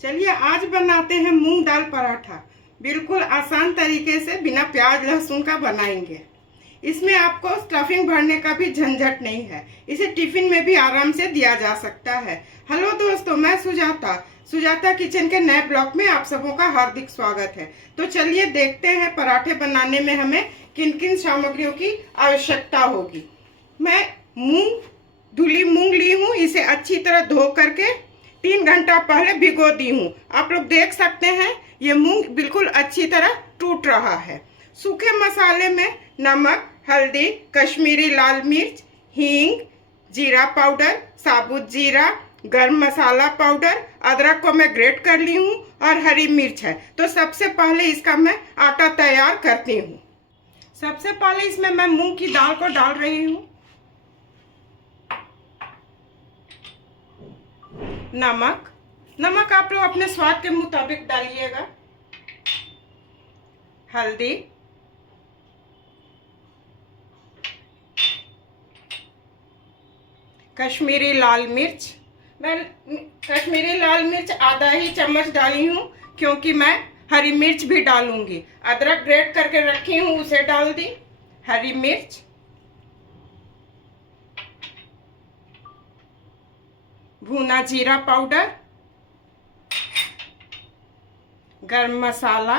चलिए आज बनाते हैं मूंग दाल पराठा। बिल्कुल आसान तरीके से बिना प्याज लहसुन का बनाएंगे। इसमें आपको स्टफिंग भरने का भी झंझट नहीं है। इसे टिफिन में भी आराम से दिया जा सकता है। हेलो दोस्तों, मैं सुजाता किचन के नए ब्लॉग में आप सबों का हार्दिक स्वागत है। तो चलिए देखते हैं पराठे बनाने में हमें किन किन सामग्रियों की आवश्यकता होगी। मैं धुली मूंग ली हूँ। इसे अच्छी तरह धो करके 3 घंटा पहले भिगो दी हूँ। आप लोग देख सकते हैं ये मूंग बिल्कुल अच्छी तरह टूट रहा है। सूखे मसाले में नमक, हल्दी, कश्मीरी लाल मिर्च, हींग, जीरा पाउडर, साबुत जीरा, गरम मसाला पाउडर, अदरक को मैं ग्रेट कर ली हूँ और हरी मिर्च है। तो सबसे पहले इसका मैं आटा तैयार करती हूँ। सबसे पहले इसमें मैं मूंग की दाल को डाल रही हूँ। नमक आप लोग अपने स्वाद के मुताबिक डालिएगा। हल्दी, कश्मीरी लाल मिर्च, मैं कश्मीरी लाल मिर्च आधा ही चम्मच डाली हूँ क्योंकि मैं हरी मिर्च भी डालूंगी। अदरक ग्रेट करके रखी हूँ, उसे डाल दी। हरी मिर्च, भुना जीरा पाउडर, गरम मसाला,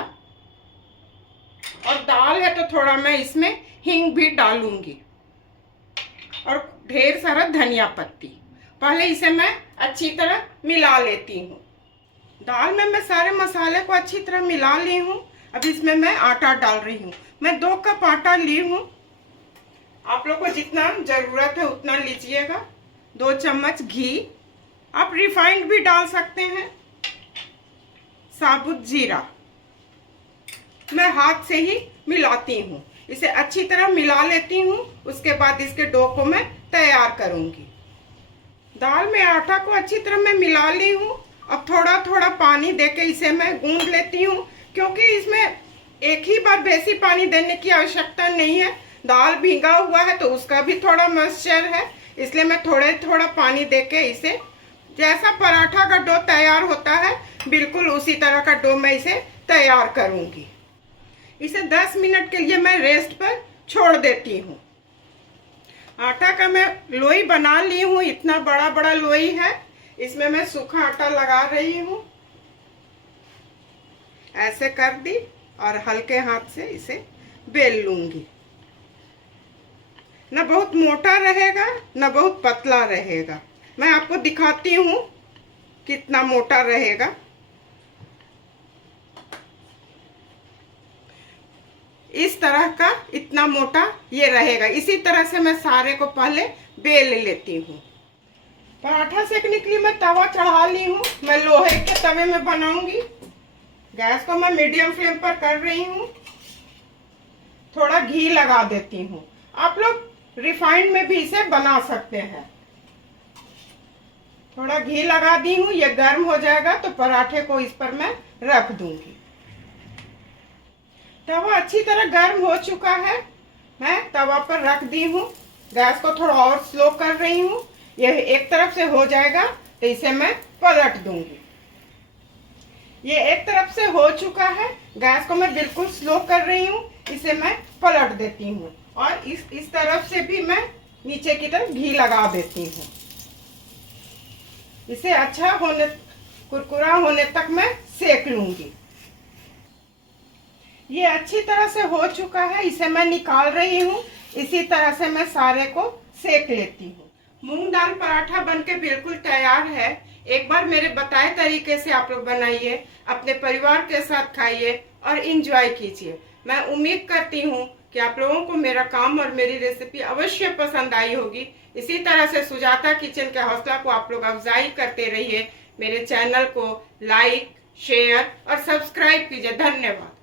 और दाल है तो थोड़ा मैं इसमें हींग भी डालूंगी और ढेर सारा धनिया पत्ती। पहले इसे मैं अच्छी तरह मिला लेती हूँ। दाल में मैं सारे मसाले को अच्छी तरह मिला ली हूँ। अब इसमें मैं आटा डाल रही हूँ। मैं 2 कप आटा ली हूँ। आप लोग को जितना जरूरत है उतना लीजिएगा। 2 चम्मच घी, आप रिफाइंड भी डाल सकते हैं। साबुत जीरा मैं हाथ से ही मिलाती हूँ। इसे अच्छी तरह मिला लेती हूँ। उसके बाद इसके डो को मैं तैयार करूंगी। दाल में आटा को अच्छी तरह मैं मिला ली हूँ। अब थोड़ा थोड़ा पानी देके इसे मैं गूंद लेती हूँ क्योंकि इसमें एक ही बार बेसी पानी देने की आवश्यकता नहीं है। दाल भीगा हुआ है तो उसका भी थोड़ा मॉइस्चर है, इसलिए मैं थोड़ा पानी देके इसे जैसा पराठा का डो तैयार होता है बिल्कुल उसी तरह का डो मैं इसे तैयार करूंगी। इसे 10 मिनट के लिए मैं रेस्ट पर छोड़ देती हूँ। आटा का मैं लोई बना ली हूँ। इतना बड़ा लोई है। इसमें मैं सूखा आटा लगा रही हूँ। ऐसे कर दी और हल्के हाथ से इसे बेल लूंगी। न बहुत मोटा रहेगा न बहुत पतला रहेगा। मैं आपको दिखाती हूँ कितना मोटा रहेगा। इस तरह का इतना मोटा ये रहेगा। इसी तरह से मैं सारे को पहले बेल लेती हूँ। पराठा सेकने के लिए मैं तवा चढ़ा ली हूँ। मैं लोहे के तवे में बनाऊंगी। गैस को मैं मीडियम फ्लेम पर कर रही हूँ। थोड़ा घी लगा देती हूँ। आप लोग रिफाइंड में भी इसे बना सकते हैं। थोड़ा घी लगा दी हूँ। ये गर्म हो जाएगा तो पराठे को इस पर मैं रख दूंगी। तवा अच्छी तरह गर्म हो चुका है। मैं तवा पर रख दी हूँ। गैस को थोड़ा और स्लो कर रही हूँ। यह एक तरफ से हो जाएगा तो इसे मैं पलट दूंगी। ये एक तरफ से हो चुका है। गैस को मैं बिल्कुल स्लो कर रही हूँ। इसे मैं पलट देती हूँ और इस तरफ से भी मैं नीचे की तरफ घी लगा देती हूँ। इसे अच्छा कुरकुरा होने तक मैं सेक लूंगी। ये अच्छी तरह से हो चुका है। इसे मैं निकाल रही हूँ। इसी तरह से मैं सारे को सेक लेती हूँ। मूंग दाल पराठा बनके बिल्कुल तैयार है। एक बार मेरे बताए तरीके से आप लोग बनाइए, अपने परिवार के साथ खाइए और इंजॉय कीजिए। मैं उम्मीद करती हूँ कि आप लोगों को मेरा काम और मेरी रेसिपी अवश्य पसंद आई होगी। इसी तरह से सुजाता किचन के हौसला को आप लोग अफजाई करते रहिए। मेरे चैनल को लाइक, शेयर और सब्सक्राइब कीजिए। धन्यवाद।